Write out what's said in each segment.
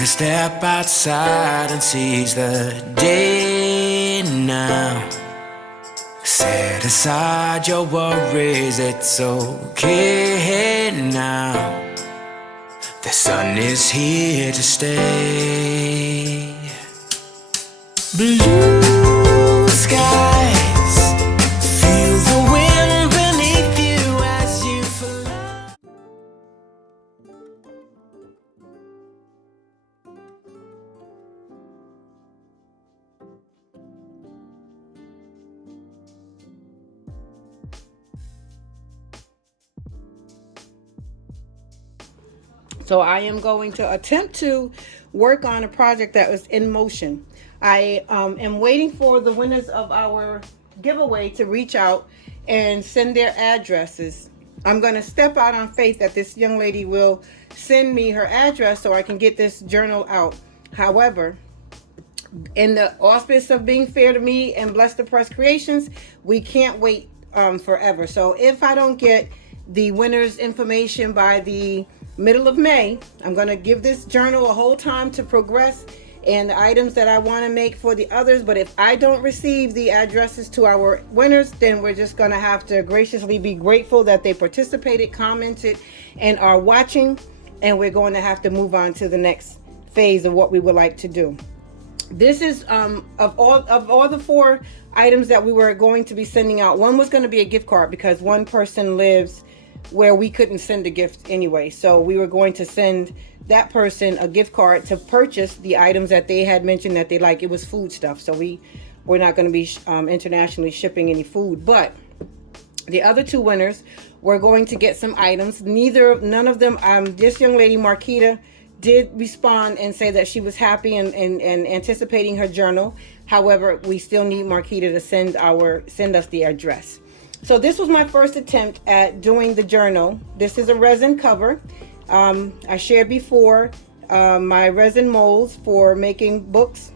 a step outside and seize the day now. Set aside your worries, it's okay now. The sun is here to stay. Blue skies, feel the wind beneath you as you fly. So I am going to attempt to work on a project that was in motion. I am waiting for the winners of our giveaway to reach out and send their addresses. I'm going to step out on faith that this young lady will send me her address so I can get this journal out. However, in the auspice of being fair to me and Bless the Press Creations, we can't wait forever. So if I don't get the winner's information by the middle of May, I'm going to give this journal a whole time to progress and the items that I want to make for the others. But if I don't receive the addresses to our winners, then we're just going to have to graciously be grateful that they participated, commented, and are watching. And we're going to have to move on to the next phase of what we would like to do. This is of all the 4 items that we were going to be sending out. One was going to be a gift card because one person lives where we couldn't send a gift anyway. So we were going to send that person a gift card to purchase the items that they had mentioned that they like. It was food stuff. So we're not going to be internationally shipping any food. But the other 2 winners were going to get some items. None of them, this young lady, Marquita, did respond and say that she was happy and anticipating her journal. However, we still need Marquita to send us the address. So this was my first attempt at doing the journal. This is a resin cover. I shared before my resin molds for making books.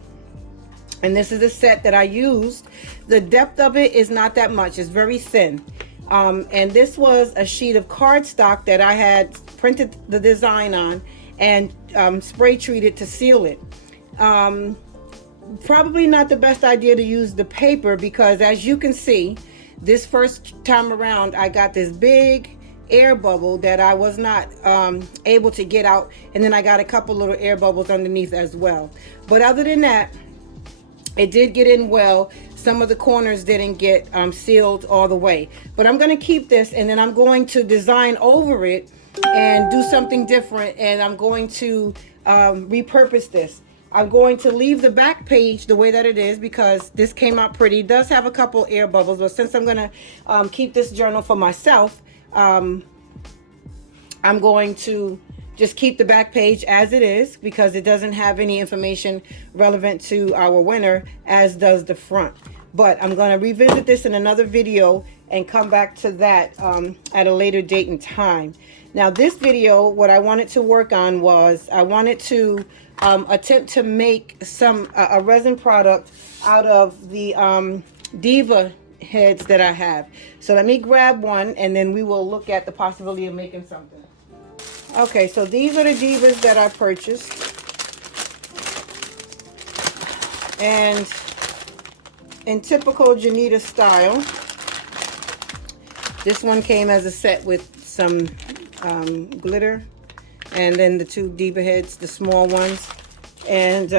And this is a set that I used. The depth of it is not that much. It's very thin. And this was a sheet of cardstock that I had printed the design on and spray treated to seal it. Probably not the best idea to use the paper because, as you can see, this first time around I got this big air bubble that I was not able to get out, and then I got a couple little air bubbles underneath as well. But other than that, it did get in well. Some of the corners didn't get sealed all the way, but I'm going to keep this, and then I'm going to design over it and do something different, and I'm going to repurpose this. I'm going to leave the back page the way that it is because this came out pretty. It does have a couple air bubbles, but since I'm going to keep this journal for myself, I'm going to just keep the back page as it is because it doesn't have any information relevant to our winner, as does the front. But I'm going to revisit this in another video and come back to that at a later date and time. Now this video, what I wanted to work on was I wanted to attempt to make a resin product out of the Diva heads that I have. So let me grab one and then we will look at the possibility of making something. Okay, so these are the Divas that I purchased. And in typical Janita style, this one came as a set with some glitter, and then the 2 Diva heads, the small ones. And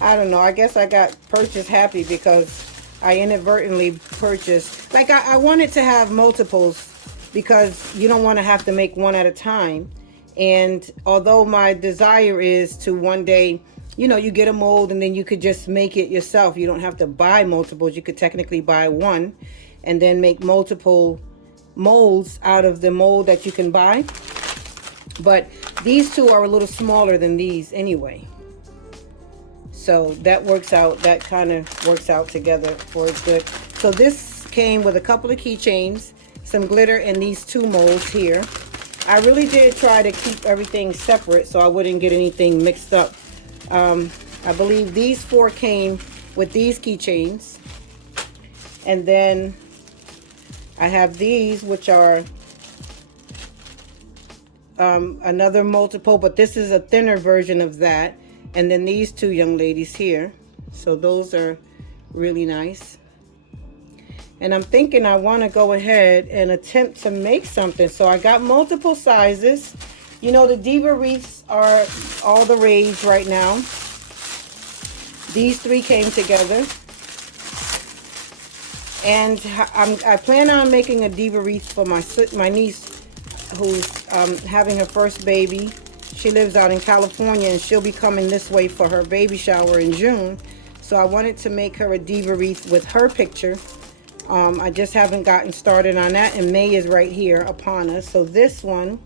I don't know, I guess I got purchase happy because I inadvertently purchased, like I wanted to have multiples because you don't want to have to make one at a time. And although my desire is to one day, you know, you get a mold and then you could just make it yourself. You don't have to buy multiples. You could technically buy one and then make multiple molds out of the mold that you can buy. But these 2 are a little smaller than these anyway. So that works out, that kind of works out together for its good. So this came with a couple of keychains, some glitter, and these 2 molds here. I really did try to keep everything separate so I wouldn't get anything mixed up. I believe these 4 came with these keychains. And then I have these, which are another multiple, but this is a thinner version of that. And then these two young ladies here. So those are really nice. And I'm thinking I want to go ahead and attempt to make something. So I got multiple sizes. You know, the Diva Wreaths are all the rage right now. These three came together. And I plan on making a Diva Wreath for my niece who's having her first baby. She lives out in California and she'll be coming this way for her baby shower in June. So I wanted to make her a Diva Wreath with her picture. I just haven't gotten started on that, and May is right here upon us. So this one,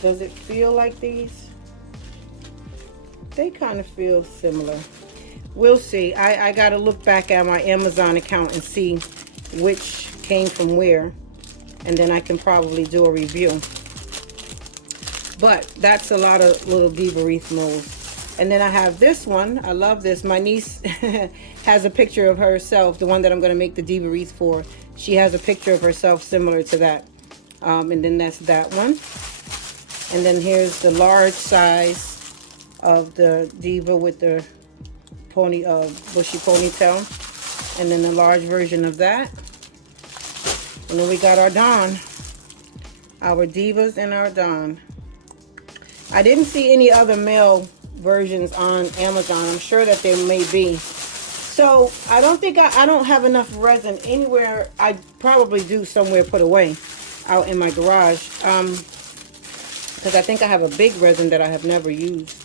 does it feel like these? They kind of feel similar. We'll see. I got to look back at my Amazon account and see which came from where, and then I can probably do a review. But that's a lot of little Diva Wreath molds. And then I have this one. I love this. My niece has a picture of herself, the one that I'm going to make the Diva Wreath for. She has a picture of herself similar to that. And then that's that one. And then here's the large size of the Diva with the bushy ponytail. And then the large version of that. And then we got our Dawn. Our Divas and our Dawn. I didn't see any other male versions on Amazon. I'm sure that there may be. So I don't think I don't have enough resin anywhere. I probably do somewhere put away out in my garage, because I think I have a big resin that I have never used,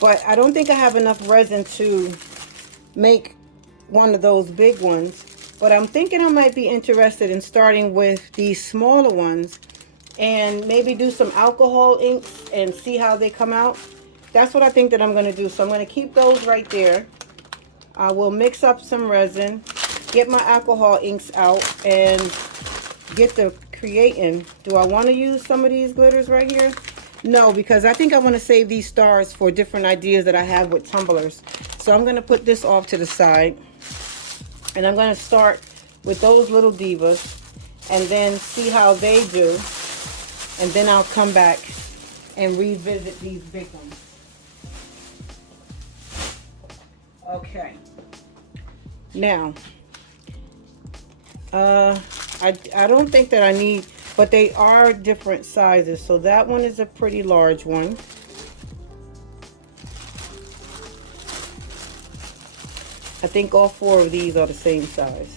but I don't think I have enough resin to make one of those big ones. But I'm thinking I might be interested in starting with these smaller ones and maybe do some alcohol inks and see how they come out. That's what I think that I'm going to do. So I'm going to keep those right there. I will mix up some resin, get my alcohol inks out, and get the creating. Do I want to use some of these glitters right here? No, because I think I want to save these stars for different ideas that I have with tumblers. So I'm going to put this off to the side. And I'm going to start with those little divas and then see how they do. And then I'll come back and revisit these big ones. Okay. Now, I don't think that I need, but they are different sizes. So that one is a pretty large one. I think all four of these are the same size.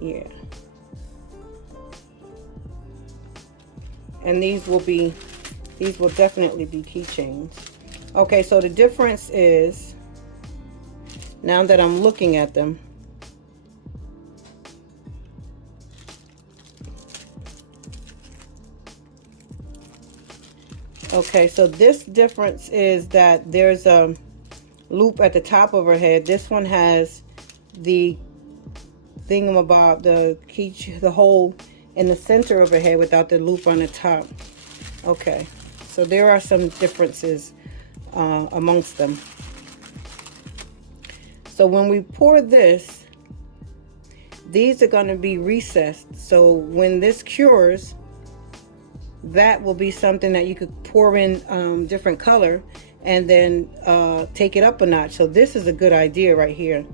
Yeah. And these will definitely be keychains. Okay, so the difference is, now that I'm looking at them, okay, so this difference is that there's a loop at the top of her head. This one has the thingamabob, the hole in the center of her head without the loop on the top. Okay, so there are some differences amongst them. So when we pour this, these are going to be recessed. So when this cures, that will be something that you could pour in different color and then take it up a notch. So this is a good idea right here.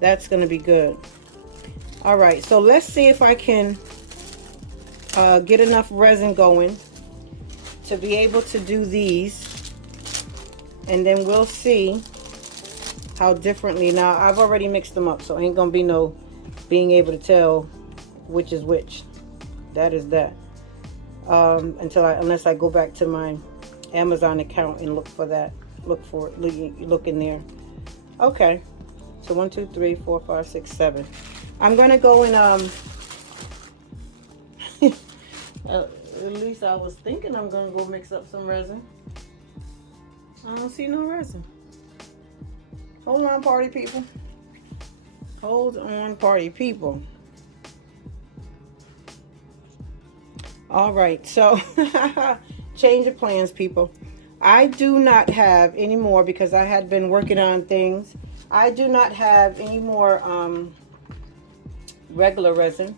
That's going to be good. All right, so let's see if I can get enough resin going to be able to do these, and then we'll see how differently. Now I've already mixed them up, so ain't gonna be no being able to tell which is which. That is that. Unless I go back to my Amazon account and look for that. Look in there. Okay, so 1 2 3 4 5 6 7. I'm gonna go and at least I was thinking I'm gonna go mix up some resin. I don't see no resin. Hold on, party people. Hold on, party people. All right, so change of plans, people. I do not have any more, because I had been working on things. I do not have any more regular resin.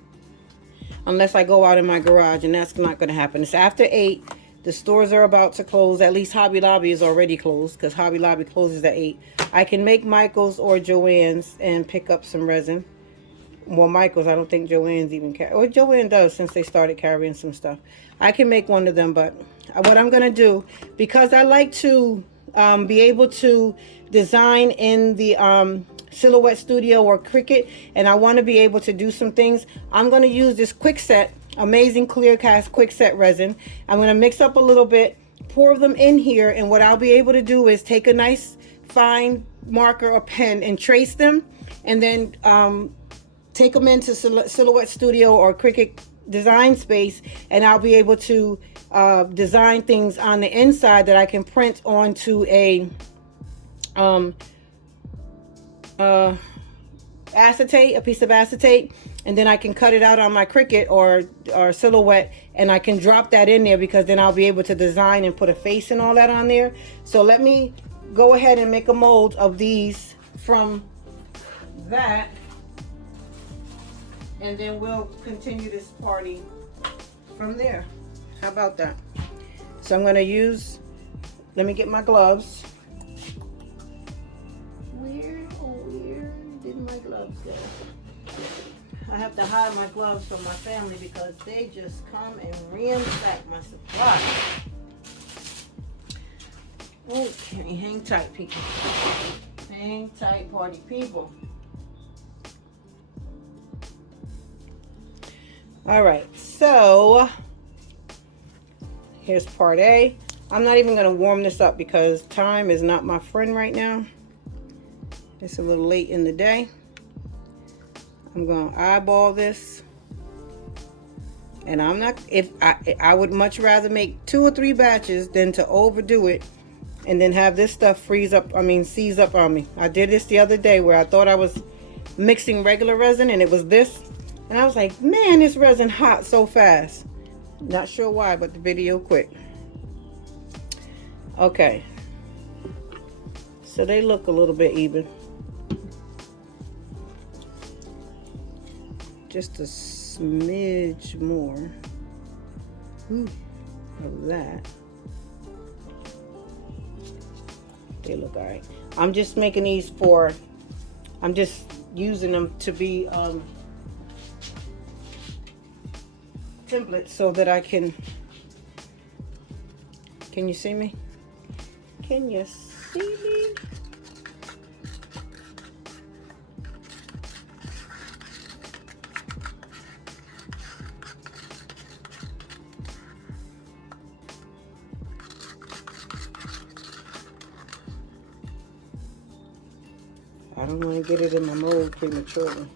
unless I go out in my garage, and that's not going to happen. It's after 8. The stores are about to close. At least Hobby Lobby is already closed because Hobby Lobby closes at 8. I can make Michael's or Joann's and pick up some resin. Well, Michael's, I don't think Joann's even carry. Or Joann does, since they started carrying some stuff. I can make one of them, but what I'm going to do, because I like to be able to design in the Silhouette Studio or Cricut, and I want to be able to do some things, I'm going to use this Quickset, amazing clear cast Quickset resin. I'm going to mix up a little bit, pour them in here, and what I'll be able to do is take a nice fine marker or pen and trace them, and then take them into Silhouette Studio or Cricut design space, and I'll be able to design things on the inside that I can print onto a acetate, a piece of acetate, and then I can cut it out on my Cricut or Silhouette, and I can drop that in there, because then I'll be able to design and put a face and all that on there. So let me go ahead and make a mold of these from that, and then we'll continue this party from there. How about that? So I'm going to use, let me get my gloves. Where did my gloves go? I have to hide my gloves from my family because they just come and ransack my supply. Okay, hang tight, people. Hang tight, party people. All right, so here's part A. I'm not even going to warm this up because time is not my friend right now. It's a little late in the day. I'm going to eyeball this. And I'm not, if I would much rather make 2 or 3 batches than to overdo it and then have this stuff seize up on me. I did this the other day where I thought I was mixing regular resin and it was this. And I was like, man, this resin hot so fast. Not sure why, but the video quit. Okay. So they look a little bit even. Just a smidge more of that. They look all right. I'm just making these for, I'm just using them to be templates so that I can you see me? Can you see me? I don't want to get it in my mold prematurely.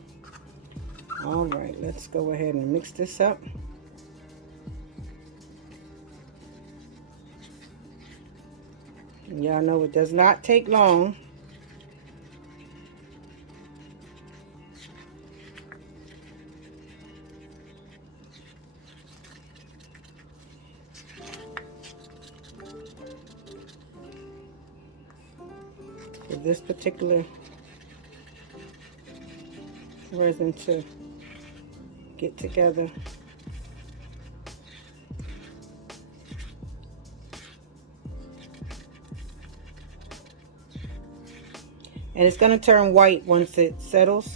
All right, let's go ahead and mix this up. Y'all know it does not take long. For this particular resin to get together. And it's going to turn white once it settles.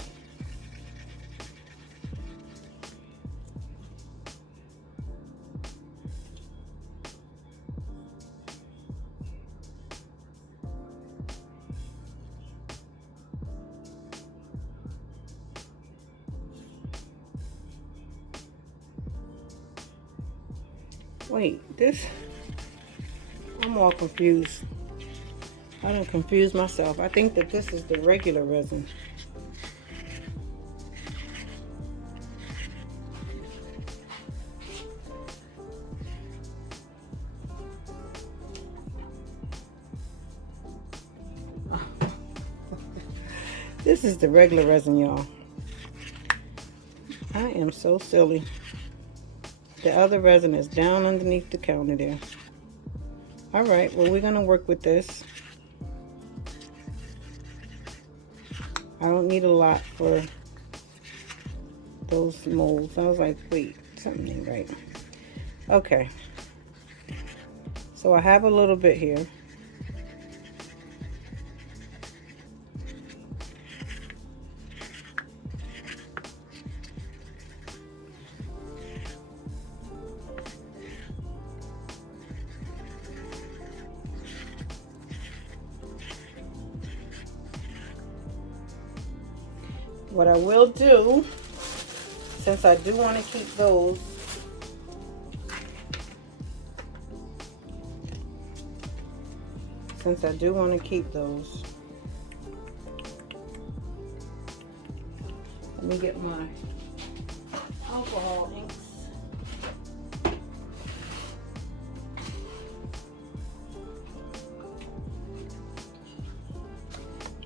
Wait, this, I'm all confused. I done confused myself. I think that this is the regular resin. This is the regular resin, y'all. I am so silly. The other resin is down underneath the counter there. All right, well, we're gonna work with this. I don't need a lot for those molds. I was like, wait, something ain't right. Okay. So I have a little bit here. What I will do, since I do want to keep those, let me get my alcohol inks.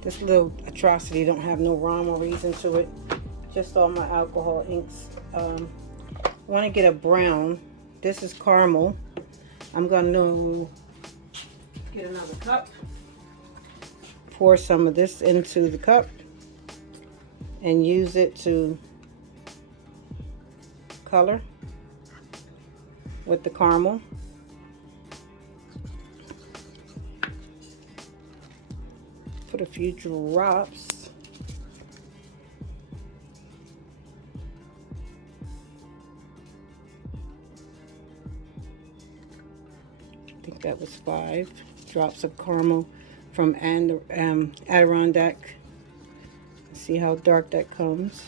This little atrocity don't have no rhyme or reason to it. Just all my alcohol inks. Want to get a brown. This is caramel. I'm going to get another cup. Pour some of this into the cup and use it to color with the caramel. Put a few drops. I think that was 5 drops of caramel from Adirondack. See how dark that comes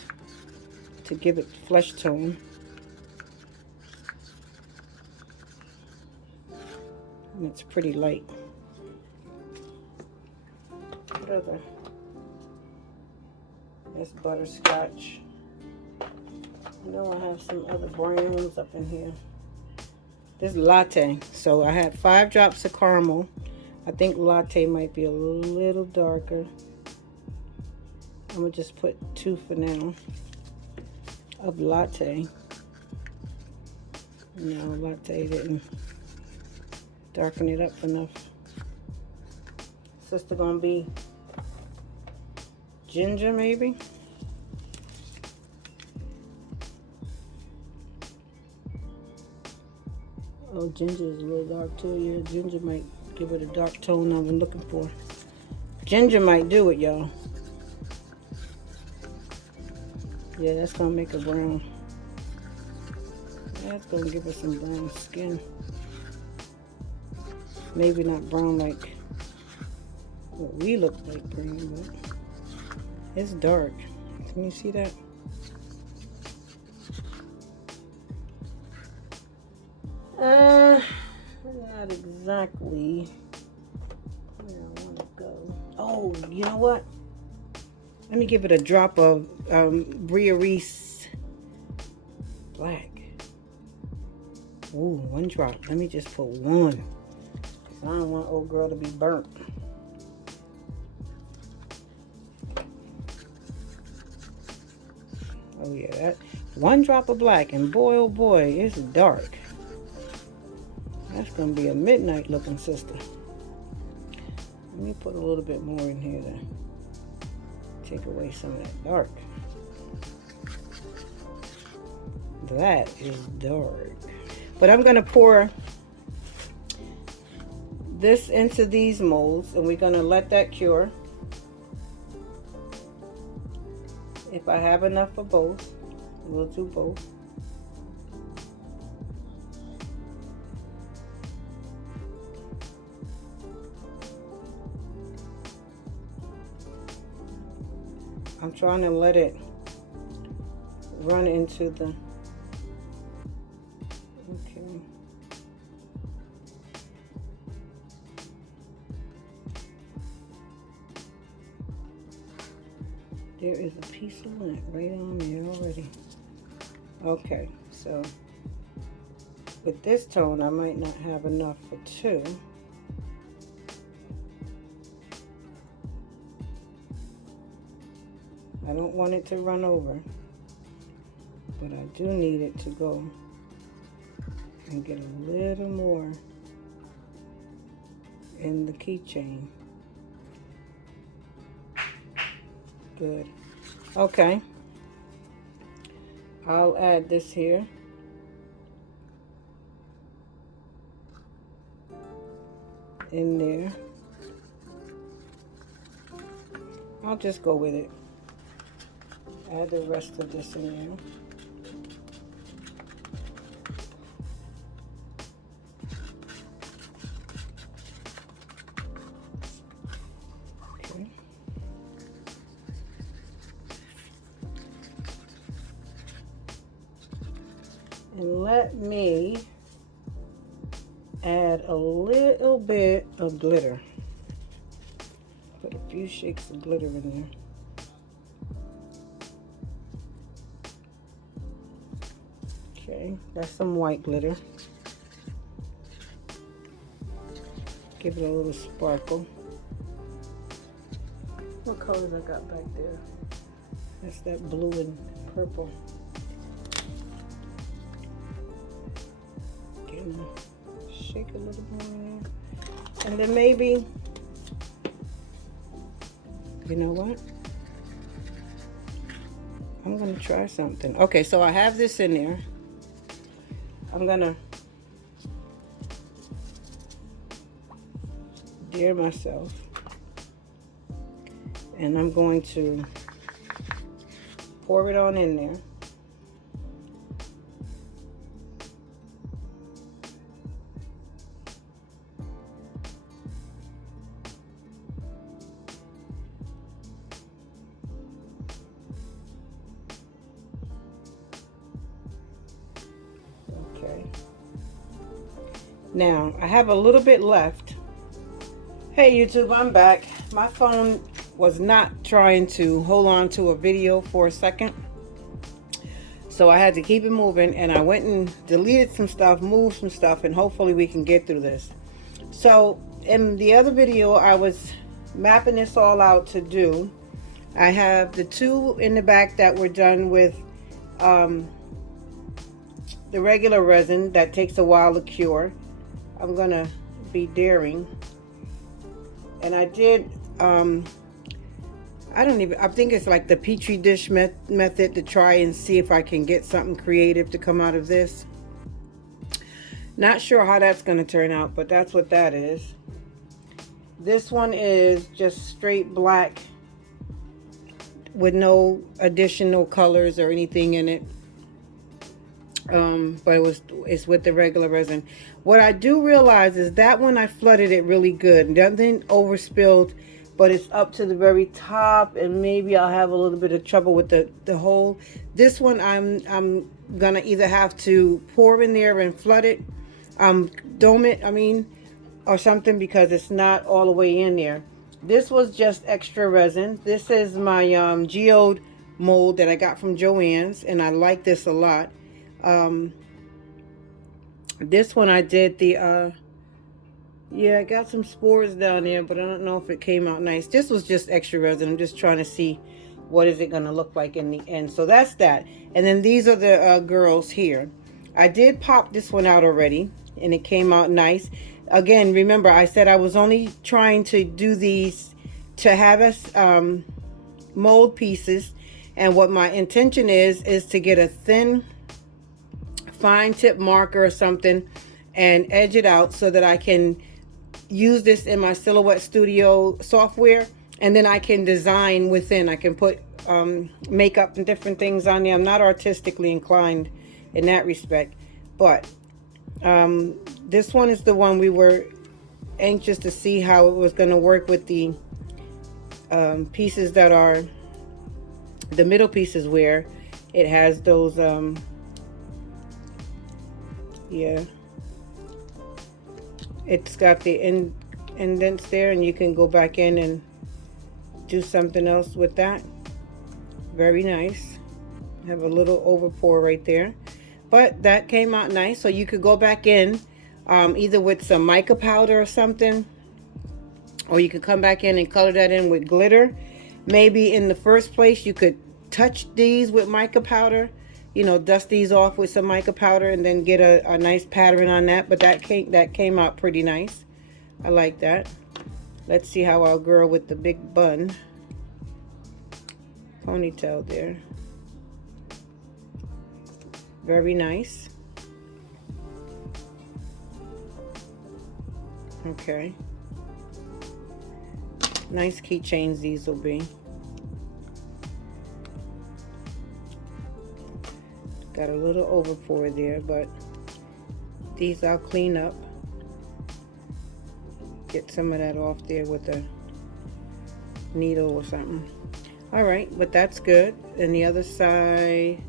to give it flesh tone. And it's pretty light. What other? That's butterscotch. I know I have some other browns up in here. This is latte. So I had 5 drops of caramel. I think latte might be a little darker. I'm gonna just put 2 for now of latte. No, latte didn't darken it up enough. Sister gonna be ginger maybe. Oh, ginger is a little dark too. Yeah, ginger might give it a dark tone I've been looking for. Ginger might do it, y'all. Yeah, that's gonna make a brown. That's gonna give us some brown skin. Maybe not brown like what we look like green, but it's dark. Can you see that? Not exactly where I want to go. Oh, you know what? Let me give it a drop of Diva Wreaths black. Ooh, 1 drop. Let me just put 1. 'Cause I don't want old girl to be burnt. Oh yeah, that 1 drop of black, and boy, oh boy, it's dark. That's gonna be a midnight looking sister. Let me put a little bit more in here to take away some of that dark. That is dark. But I'm gonna pour this into these molds, and we're gonna let that cure. If I have enough for both, we'll do both. I'm trying to let it run into the, okay. There is a piece of lint right on there already. Okay, so with this tone, I might not have enough for 2. I don't want it to run over, but I do need it to go and get a little more in the keychain. Good. Okay. I'll add this here. in there. I'll just go with it. Add the rest of this in there. Okay. And let me add a little bit of glitter. Put a few shakes of glitter in there. Okay, that's some white glitter. Give it a little sparkle. What colors I got back there? That's that blue and purple. Shake a little more in there. And then maybe, you know what? I'm gonna try something. Okay, so I have this in there. I'm gonna dare myself. And I'm going to pour it on in there. Okay. Now, I have a little bit left. Hey YouTube, I'm back. My phone was not trying to hold on to a video for a second. So I had to keep it moving, and I went and deleted some stuff, moved some stuff, and hopefully we can get through this. So in the other video, I was mapping this all out to do. I have the two in the back that were done with the regular resin that takes a while to cure. I'm gonna be daring. And I did, I think it's like the Petri dish method to try and see if I can get something creative to come out of this. Not sure how that's going to turn out, but that's what that is. This one is just straight black with no additional colors or anything in it. But it's with the regular resin. What I do realize is that one I flooded it really good. Nothing overspilled, but it's up to the very top, and maybe I'll have a little bit of trouble with the hole. This one I'm gonna either have to pour in there and flood it, dome it, or something, because it's not all the way in there. This was just extra resin. This is my Geode Mold that I got from Joann's, and I like this a lot. This one I did the yeah, I got some spores down there, but I don't know if it came out nice. This was just extra resin. I'm just trying to see what is it going to look like in the end. So that's that. And then these are the girls here. I did pop this one out already, and it came out nice. Again, remember I said I was only trying to do these to have us mold pieces, and what my intention is to get a thin fine tip marker or something and edge it out so that I can use this in my Silhouette Studio software, and then I can design within. I can put makeup and different things on there. I'm not artistically inclined in that respect, but this one is the one we were anxious to see how it was going to work with the pieces that are the middle pieces, where it has those yeah, it's got the indents there, and you can go back in and do something else with that. Very nice. Have a little over pour right there, but that came out nice. So you could go back in either with some mica powder or something, or you could come back in and color that in with glitter. Maybe in the first place you could touch these with mica powder, you know, dust these off with some mica powder, and then get a nice pattern on that. But that came out pretty nice. I like that. Let's see how our girl with the big bun ponytail there. Very nice. Okay, Nice keychains these will be. Got a little overpour there, but these I'll clean up. Get some of that off there with a needle or something. All right, but that's good. And the other side,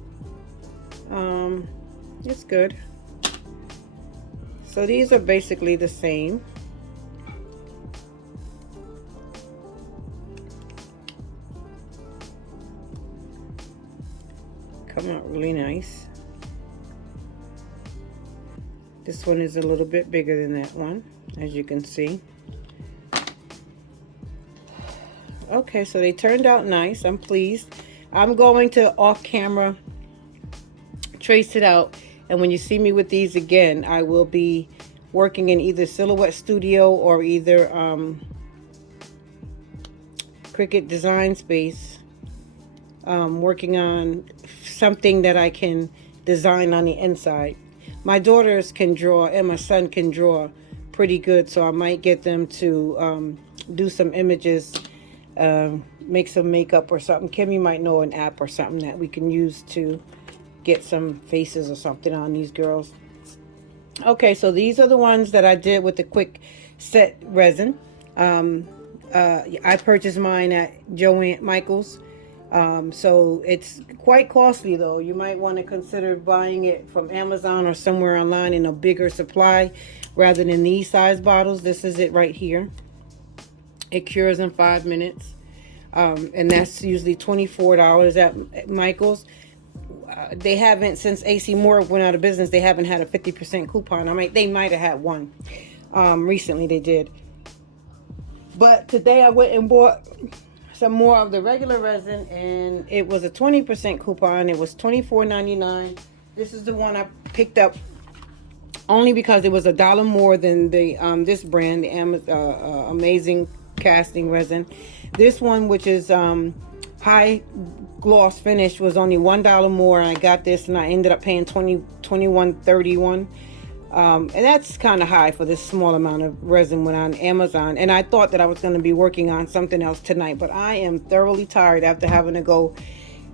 it's good. So these are basically the same. Come out really nice. This one is a little bit bigger than that one, as you can see. Okay, so they turned out nice. I'm pleased. I'm going to off camera trace it out, and when you see me with these again, I will be working in either Silhouette Studio or either Cricut Design Space, working on something that I can design on the inside. My daughters can draw and my son can draw pretty good, so I might get them to do some images, make some makeup or something. Kimmy might know an app or something that we can use to get some faces or something on these girls. Okay, so these are the ones that I did with the quick set resin. I purchased mine at Joann Michaels. So it's quite costly though. You might want to consider buying it from Amazon or somewhere online in a bigger supply rather than these size bottles. This is it right here. It cures in 5 minutes. And that's usually $24 at Michaels. They haven't, since AC Moore went out of business, they haven't had a 50% coupon. I mean, they might have had one. Recently they did. But today I went and bought some more of the regular resin, and it was a 20% coupon. It was $24.99. This is the one I picked up only because it was $1 more than the this brand, the Amazing Casting Resin. This one, which is high gloss finish, was only $1 more. I got this and I ended up paying $21.31. And that's kind of high for this small amount of resin when on Amazon. And I thought that I was going to be working on something else tonight, but I am thoroughly tired after having to go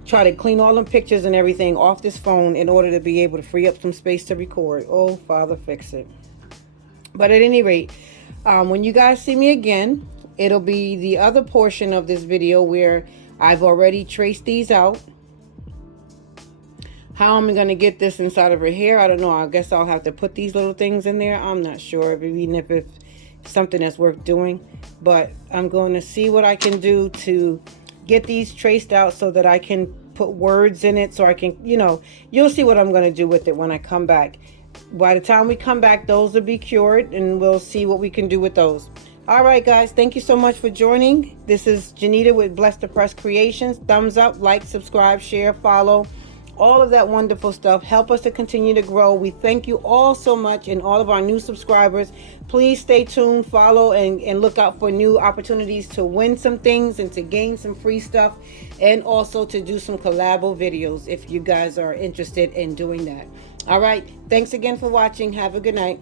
try to clean all them pictures and everything off this phone in order to be able to free up some space to record. Oh, Father, fix it. But at any rate, when you guys see me again, it'll be the other portion of this video where I've already traced these out. How I'm going to get this inside of her hair, I don't know. I guess I'll have to put these little things in there. I'm not sure, even if it's something that's worth doing. But I'm going to see what I can do to get these traced out so that I can put words in it. So I can, you know, you'll see what I'm going to do with it when I come back. By the time we come back, those will be cured, and we'll see what we can do with those. All right, guys, thank you so much for joining. This is Janita with Blessed Depressed Creations. Thumbs up, like, subscribe, share, follow. All of that wonderful stuff. Help us to continue to grow. We thank you all so much, and all of our new subscribers. Please stay tuned, follow, and look out for new opportunities to win some things and to gain some free stuff, and also to do some collabo videos if you guys are interested in doing that. All right. Thanks again for watching. Have a good night.